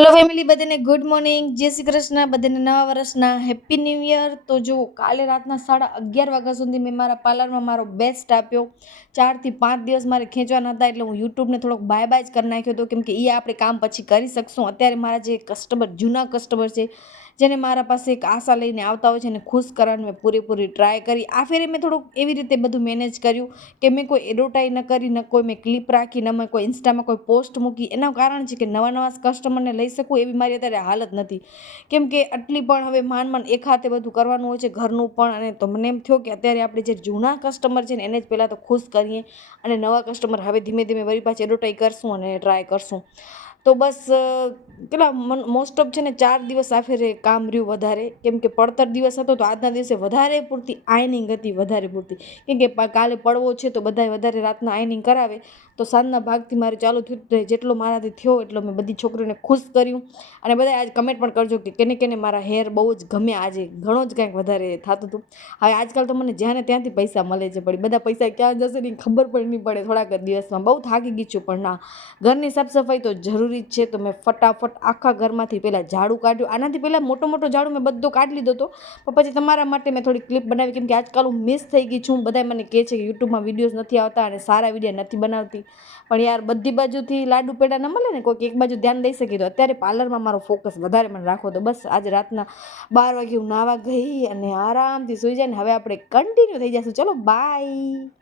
Hello family, બધાને good morning, જય શ્રી કૃષ્ણ, બધાને નવા વર્ષના હેપી ન્યૂ યર. તો જો કાલે રાતના 11:30 વાગ્યા સુધી મેં મારા પાર્લરમાં મારો બેસ્ટ આપ્યો. 4 થી 5 દિવસ મારે ખેંચવાના હતા, એટલે હું યુટ્યુબને થોડોક બાય બાય જ કરી નાખ્યો હતો, કેમ કે એ આપણે કામ પછી કરી શકશું. અત્યારે મારા જે કસ્ટમર, જૂના કસ્ટમર છે, જેને મારા પાસે એક આશા લઈને આવતા હોય છે, એને ખુશ કરવાની મેં પૂરેપૂરી ટ્રાય કરી. આ ફેરે મેં થોડુંક એવી રીતે બધું મેનેજ કર્યું કે મેં કોઈ એડવર્ટાઈ ન કરી, ન કોઈ મેં ક્લિપ રાખી, ન મેં કોઈ ઇન્સ્ટામાં કોઈ પોસ્ટ મૂકી. એના કારણ છે કે નવા નવા કસ્ટમરને લઈ શકું એવી મારી અત્યારે હાલત નથી, કેમ કે આટલી પણ હવે માંડ એક હાથે બધું કરવાનું હોય છે, ઘરનું પણ. અને તો મને એમ થયો કે અત્યારે આપણે જે જૂના કસ્ટમર છે ને એને જ પહેલાં તો ખુશ કરીએ, અને નવા કસ્ટમર હવે ધીમે ધીમે વળી પાછી એડવર્ટાઈ કરશું અને ટ્રાય કરશું. તો બસ કેટલા મોસ્ટ ઓફ છે ને 4 દિવસ આ ફેરે કામ રહ્યું વધારે, કેમ કે પડતર દિવસ હતો તો આજના દિવસે વધારે પૂરતી આયનિંગ હતી, વધારે પૂરતી. કેમ કે કાલે પડવો છે તો બધાએ વધારે રાતના આયનિંગ કરાવે, તો સાંજના ભાગથી મારે ચાલુ થયું. જેટલો મારાથી થયો એટલો મેં બધી છોકરીઓને ખુશ કર્યું. અને બધા આજ કમેન્ટ પણ કરજો કે કેને કેને મારા હેર બહુ જ ગમે, આજે ઘણો જ કાંઈક વધારે થતું હતું. હવે આજકાલ તો મને જ્યાં ને ત્યાંથી પૈસા મળે છે, પણ બધા પૈસા ક્યાં જશે ને ખબર પણ નહીં પડે થોડાક જ દિવસમાં. બહુ થાકી ગઈ છું, પણ ના, ઘરની સાફ સફાઈ તો જરૂરી જ છે. તો મેં ફટાફટ આખા ઘરમાંથી પહેલાં ઝાડુ કાઢ્યું. આનાથી પહેલાં મોટો મોટો ઝાડુ મેં બધો કાઢી લીધો હતો, પણ પછી તમારા માટે મેં થોડી ક્લિપ બનાવી, કેમ કે આજકાલ હું મિસ થઈ ગઈ છું. બધા મને કહે છે કે યુટ્યુબમાં વિડીયોઝ નથી આવતા અને સારા વિડીયો નથી બનાવતી, પણ યાર બધી બાજુથી લાડુ પેડા ન મળે ને, કોઈક એક બાજુ ધ્યાન દઈ શકી. તો અત્યારે પાર્લરમાં મારો ફોકસ વધારે મને રાખો. તો બસ આજે રાતના 12 વાગે હું નાવા ગઈ અને આરામથી સૂઈ જાય ને. હવે આપણે કન્ટિન્યુ થઈ જશું. ચલો બાય.